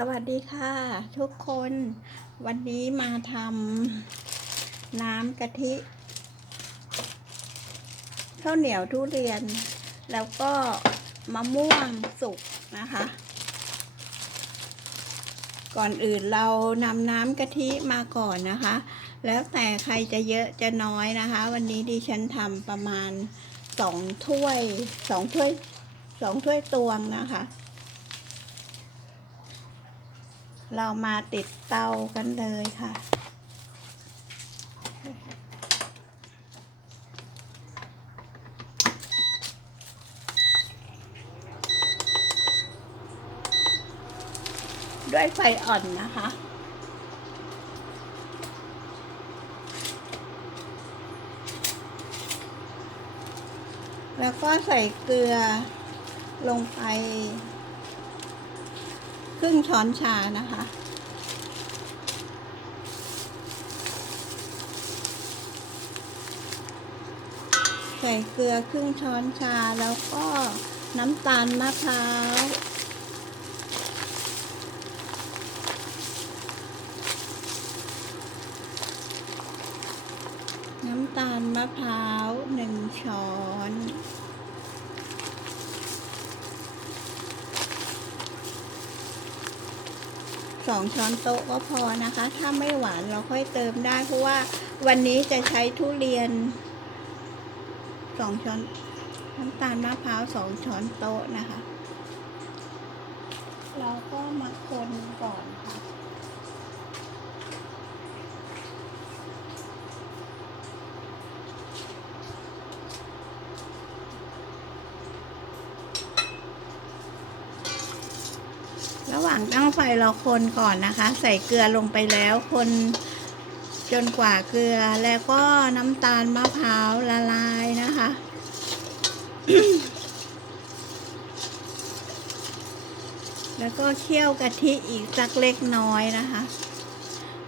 สวัสดีค่ะ ทุกคนวันนี้มาทำน้ำกะทิข้าวเหนียวทุเรียน แล้วก็มะม่วงสุกนะคะ ก่อนอื่นเรานำน้ำกะทิมาก่อนนะคะ แล้วแต่ใครจะเยอะจะน้อยนะคะ วันนี้ดิฉันทำประมาณสองถ้วยสองถ้วยสองถ้วยตวงนะคะ เรามาติดเตากันเลยค่ะ ด้วยไฟอ่อนนะคะแล้วก็ใส่เกลือลงไป ครึ่งช้อนชานะคะ ใส่เกลือครึ่งช้อนชาแล้วก็น้ำตาลมะพร้าวน้ำตาลมะพร้าวหนึ่งช้อน สองช้อนโต๊ะก็พอนะคะ ถ้าไม่หวานเราค่อยเติมได้ เพราะว่าวันนี้จะใช้ทุเรียนสองช้อนน้ำตาลมะพร้าวสองช้อนโต๊ะนะคะเราก็มาคนก่อนค่ะางตั้งไฟเราคนก่อนนะคะ ใส่เกลือลงไปแล้วคนจนกว่าเกลือแล้วก็น้ำตาลมะพร้าวละลายนะคะ แล้วก็เคี่ยวกะทิอีกสักเล็กน้อยนะคะ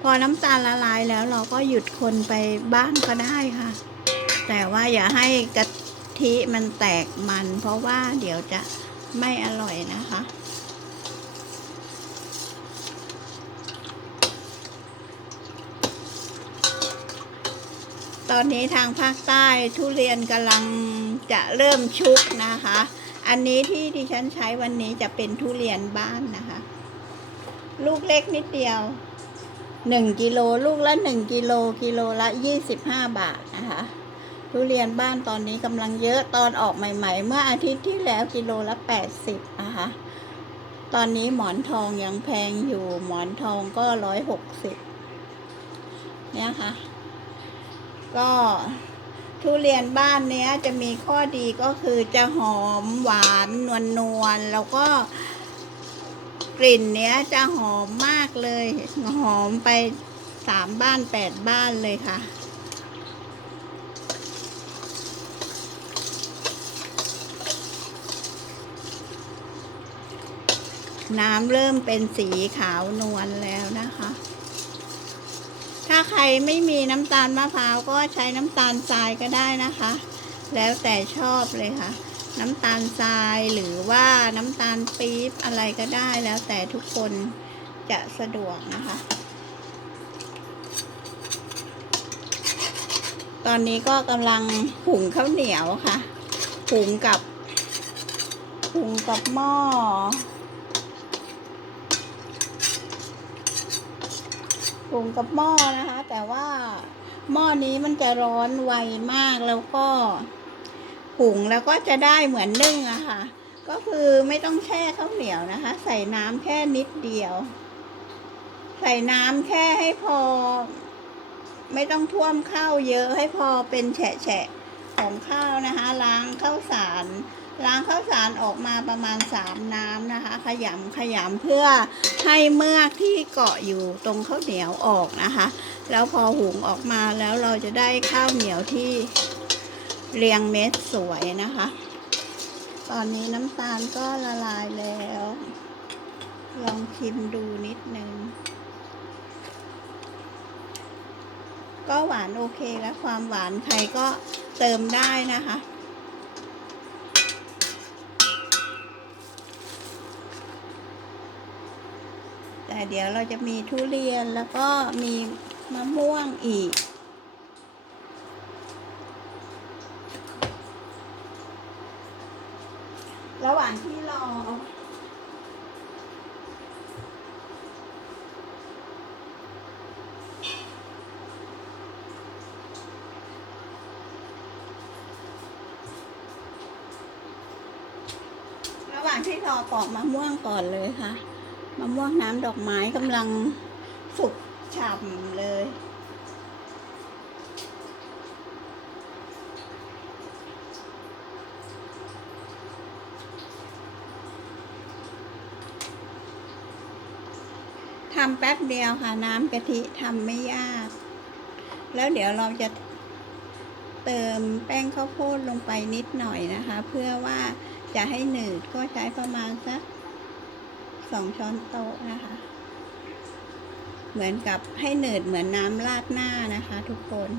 พอน้ำตาลละลายแล้วเราก็หยุดคนไปบ้างก็ได้ค่ะ แต่ว่าอย่าให้กะทิมันแตกมัน เพราะว่าเดี๋ยวจะไม่อร่อยนะคะ ตอนนี้ทางภาคใต้ทุเรียนกำลังจะเริ่มชุกนะคะ อันนี้ที่ดิฉันใช้วันนี้จะเป็นทุเรียนบ้านนะคะ ลูกเล็กนิดเดียวหนึ่งกิโลลูกละหนึ่งกิโลกิโลละยี่สิบห้าบาทนะคะ ทุเรียนบ้านตอนนี้กำลังเยอะตอนออกใหม่ๆ เมื่ออาทิตย์ที่แล้วกิโลละแปดสิบนะคะตอนนี้หมอนทองยังแพงอยู่หมอนทองก็ร้อยหกสิบเนี่ยค่ะ ก็ทุเรียนบ้านเนี้ยจะมีข้อดีก็คือจะหอมหวานนวลนวลแล้วก็กลิ่นเนี้ยจะหอมมากเลย หอมไปสามบ้านแปดบ้านเลยค่ะ น้ำเริ่มเป็นสีขาวนวลแล้วนะคะาใครไม่มีน้ำตาลมะพร้าวก็ใช้น้ำตาลทรายก็ได้นะคะ แล้วแต่ชอบเลยค่ะ น้ำตาลทรายหรือว่าน้ำตาลปี๊บอะไรก็ได้แล้วแต่ทุกคนจะสะดวกนะคะ ตอนนี้ก็กำลังหุงข้าวเหนียวค่ะ หุงกับหุงกับหม้อ หุงกับหม้อนะคะ แต่ว่าหม้อนี้มันจะร้อนไวมากแล้วก็หุงแล้วก็จะได้เหมือนนึ่งอะค่ะ ก็คือไม่ต้องแช่ข้าวเหนียวนะคะ ใส่น้ำแค่นิดเดียว ใส่น้ำแค่ให้พอ ไม่ต้องท่วมข้าวเยอะให้พอเป็นแฉะๆของข้าวนะคะ ล้างข้าวสาร ล้างข้าวสารออกมาประมาณสามน้ำนะคะ ขยำขยำเพื่อให้เมือกที่เกาะอยู่ตรงข้าวเหนียวออกนะคะ แล้วพอหุงออกมาแล้วเราจะได้ข้าวเหนียวที่เรียงเม็ดสวยนะคะ ตอนนี้น้ำตาลก็ละลายแล้ว ลองชิมดูนิดนึง ก็หวานโอเคแล้วความหวานใครก็เติมได้นะคะ ก แต่ เดี๋ยวเราจะมีทุเรียนแล้วก็มีมะม่วงอีก ระหว่างที่รอระหว่างที่รอปอกมะม่วงก่อนเลยค่ะ มะม่วงน้ำดอกไม้กำลังสุกฉ่ำเลย ทำแป๊บเดียวค่ะน้ำกะทิทำไม่ยาก แล้วเดี๋ยวเราจะเติมแป้งข้าวโพดลงไปนิดหน่อยนะคะ เพื่อว่าจะให้หนืดก็ใช้ประมาณสัก สองช้อนโต๊ะนะคะ เหมือนกับให้หนืดเหมือนน้ำราดหน้านะคะ ทุกคน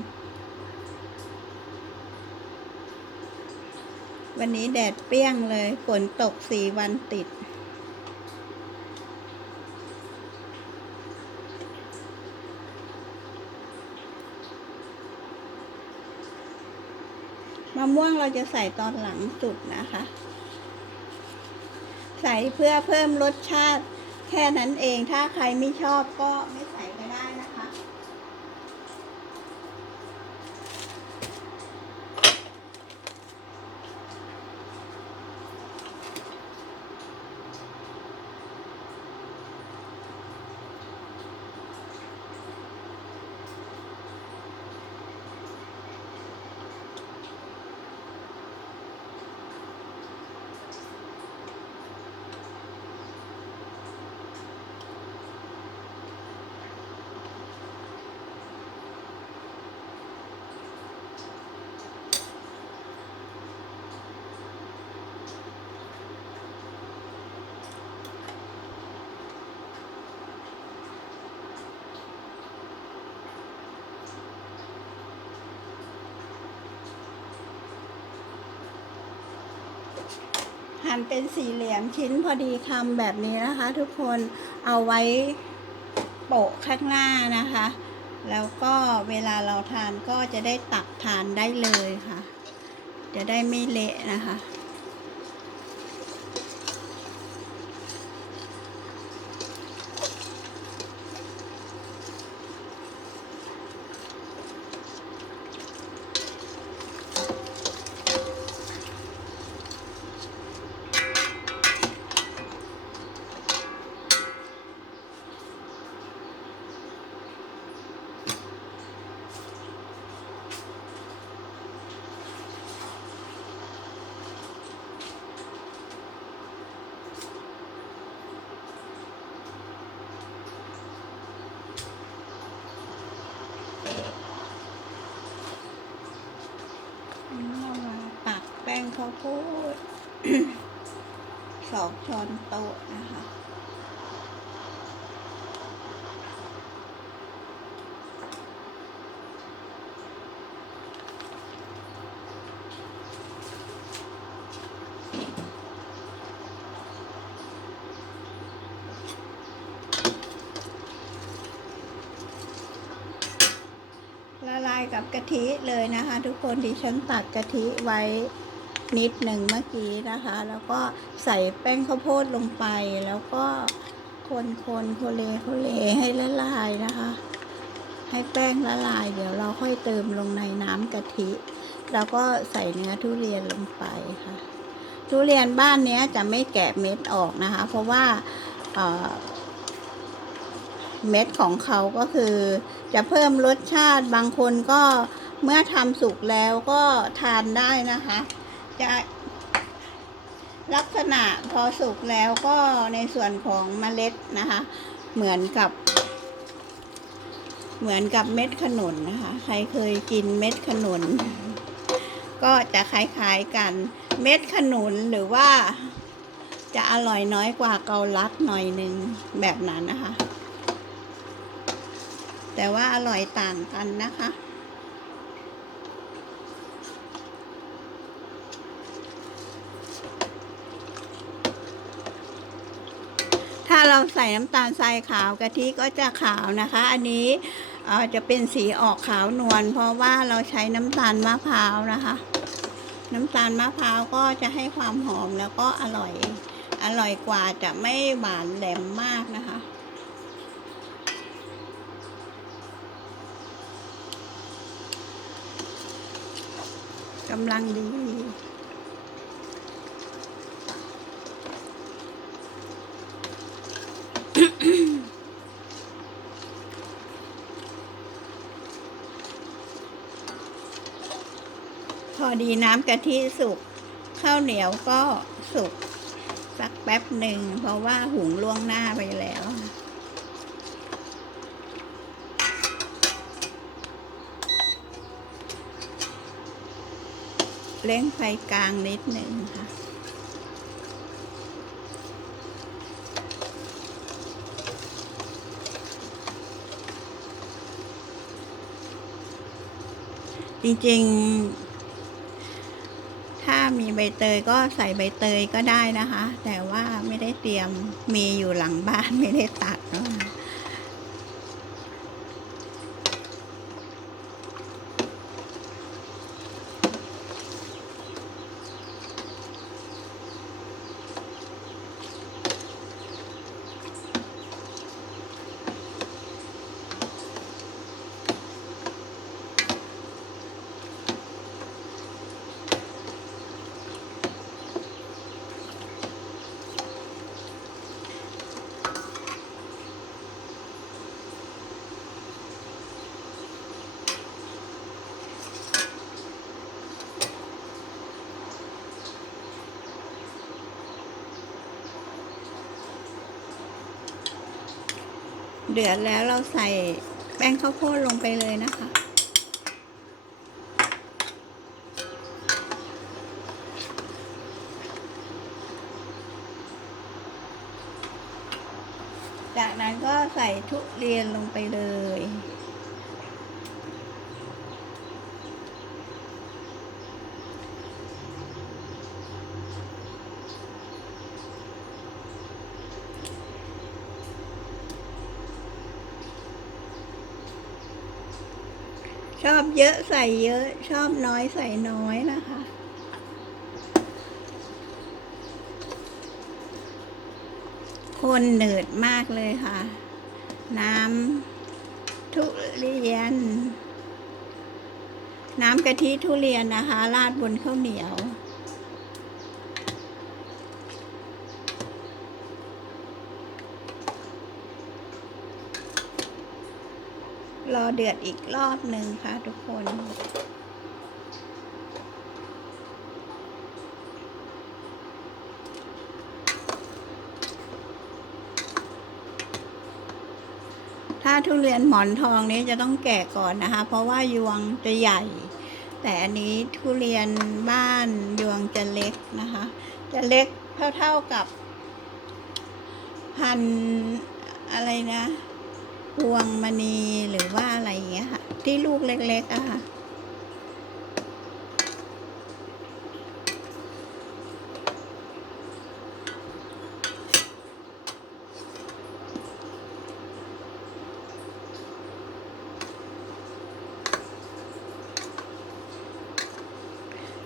วันนี้แดดเปรี้ยงเลยฝนตกสี่วันติดมะม่วงเราจะใส่ตอนหลังสุดนะคะ ใส่เพื่อเพิ่มรสชาติ แค่นั้นเองถ้าใครไม่ชอบก็ไม่ใส่ก็ได้นะคะ หั่นเป็นสี่เหลี่ยมชิ้นพอดีคำแบบนี้นะคะ ทุกคนเอาไว้โปะข้างหน้านะคะ แล้วก็เวลาเราทานก็จะได้ตักทานได้เลยค่ะ จะได้ไม่เละนะคะ เรามาตักแป้งข้าวโพดสองช้อนโต๊ะนะคะละลายกับกะทิ เลยนะคะ ทุกคนดิฉันตักกะทิไว้นิดหนึ่งเมื่อกี้นะคะ แล้วก็ใส่แป้งข้าวโพดลงไป แล้วก็คนคนโคเลโคเลให้ละลายนะคะ ให้แป้งละลาย เดี๋ยวเราค่อยเติมลงในน้ำกะทิ แล้วก็ใส่เนื้อทุเรียนลงไปค่ะ ทุเรียนบ้านเนี้ยจะไม่แกะเม็ดออกนะคะ เพราะว่าเม็ดของเขาก็คือจะเพิ่มรสชาติบางคนก็ เมื่อทำสุกแล้วก็ทานได้นะคะ จะลักษณะพอสุกแล้วก็ในส่วนของเมล็ดนะคะ เหมือนกับ เหมือนกับเม็ดขนุนนะคะ ใครเคยกินเม็ดขนุน ก็จะคล้ายๆกันเม็ดขนุนหรือว่าจะอร่อยน้อยกว่าเกาลัดหน่อยหนึ่งแบบนั้นนะคะ แต่ว่าอร่อยต่างกันนะคะ ถ้าา เราใส่น้ำตาลทรายขาวกะทิก็จะขาวนะคะ อันนี้จะเป็นสีออกขาวนวลเพราะว่าเราใช้น้ำตาลมะพร้าวนะคะ น้ำตาลมะพร้าวก็จะให้ความหอมแล้วก็อร่อย อร่อยกว่าจะไม่หวานแหลมมากนะคะกำลังดี อดีน้ำกะทิสุกข้าวเหนียวก็สุกสักแป๊บหนึ่ง เพราะว่าหุงล่วงหน้าไปแล้วเล้งไฟกลางนิดหนึ่งค่ะ จริงๆ บเตยก็ใส่ใบเตยก็ได้นะคะ แต่ว่าไม่ได้เตรียมมีอยู่หลังบ้านไม่ได้ตัดเนาะ เดือดแล้วเราใส่แป้งข้าวโพดลงไปเลยนะคะ จากนั้นก็ใส่ทุเรียนลงไปเลย อบเยอะใส่เยอะ ชอบน้อยใส่น้อยนะคะ คนหนืดมากเลยค่ะ น้ำทุเรียน น้ำกะทิทุเรียนนะคะ ราดบนข้าวเหนียว รอเดือดอีกรอบหนึ่งค่ะทุกคน ถ้าทุเรียนหมอนทองนี้จะต้องแกะก่อนนะคะ เพราะว่ายวงจะใหญ่ แต่อันนี้ทุเรียนบ้านยวงจะเล็กนะคะ จะเล็กเท่าๆกับพันอะไรนะ พวงมณีหรือว่าอะไรอย่างเงี้ยค่ะ ที่ลูกเล็กๆอะค่ะ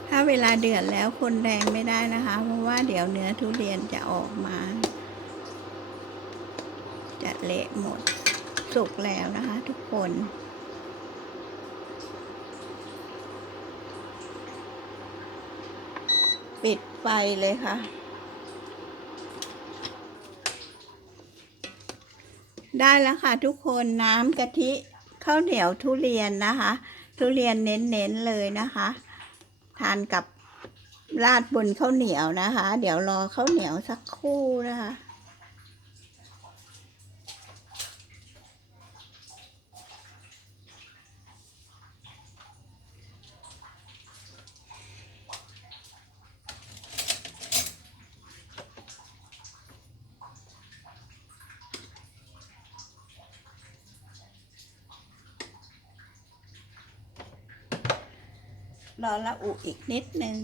ถ้าเวลาเดือดแล้วคนแรงไม่ได้นะคะ เพราะว่าเดี๋ยวเนื้อทุเรียนจะออกมา จะเละหมด สุกแล้วนะคะทุกคน ปิดไฟเลยค่ะ ได้แล้วค่ะทุกคนน้ำกะทิข้าวเหนียวทุเรียนนะคะ ทุเรียนเน้นๆเลยนะคะ ทานกับราดบนข้าวเหนียวนะคะ เดี๋ยวรอข้าวเหนียวสักครู่นะคะ รอละอุอีกนิดนึง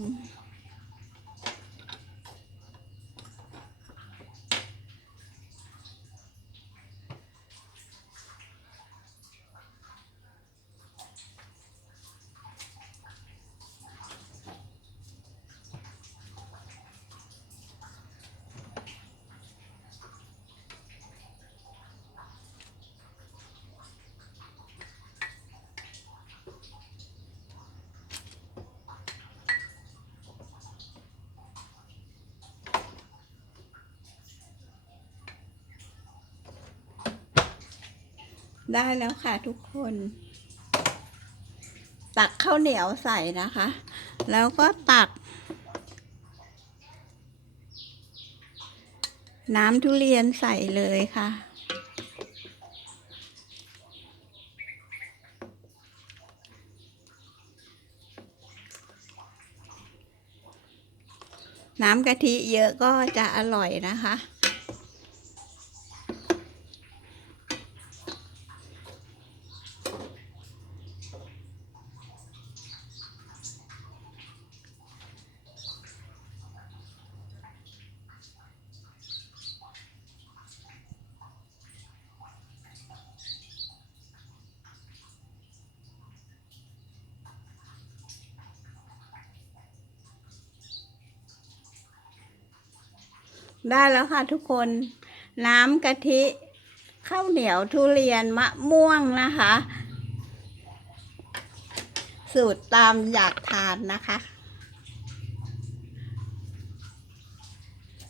ได้แล้วค่ะทุกคน ตักข้าวเหนียวใส่นะคะ แล้วก็ตัก น้ำทุเรียนใส่เลยค่ะ น้ำกะทิเยอะก็จะอร่อยนะคะ ได้แล้วค่ะทุกคน น้ำกะทิข้าวเหนียวทุเรียนมะม่วงนะคะ สูตรตามอยากทานนะคะ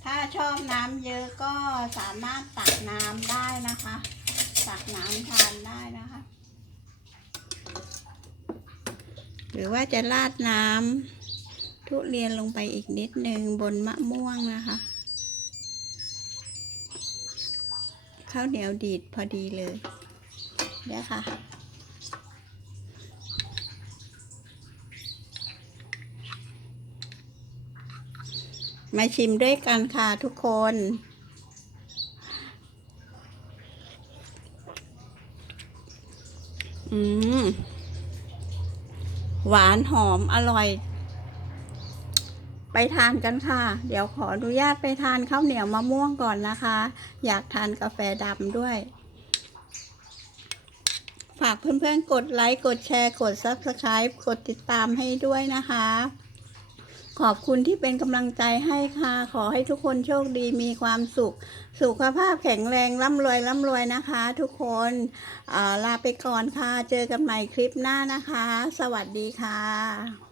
ถ้าชอบน้ำเยอะก็สามารถตักน้ำได้นะคะ ตักน้ำทานได้นะคะ หรือว่าจะราดน้ำทุเรียนลงไปอีกนิดนึงบนมะม่วงนะคะ ข้าวเหนียวดีดพอดีเลยเนี่ยค่ะ มาชิมด้วยกันค่ะทุกคนอืมหวานหอมอร่อย ไปทานกันค่ะ เดี๋ยวขออนุญาตไปทานข้าวเหนียวมะม่วงก่อนนะคะ อยากทานกาแฟดำด้วย ฝากเพื่อนๆ กดไลค์ กดแชร์ กด Subscribe กดติดตามให้ด้วยนะคะ ขอบคุณที่เป็นกำลังใจให้ค่ะ ขอให้ทุกคนโชคดีมีความสุข สุขภาพแข็งแรงร่ำรวยร่ำรวยนะคะ ทุกคนลาไปก่อนค่ะ เจอกันใหม่คลิปหน้านะคะ สวัสดีค่ะ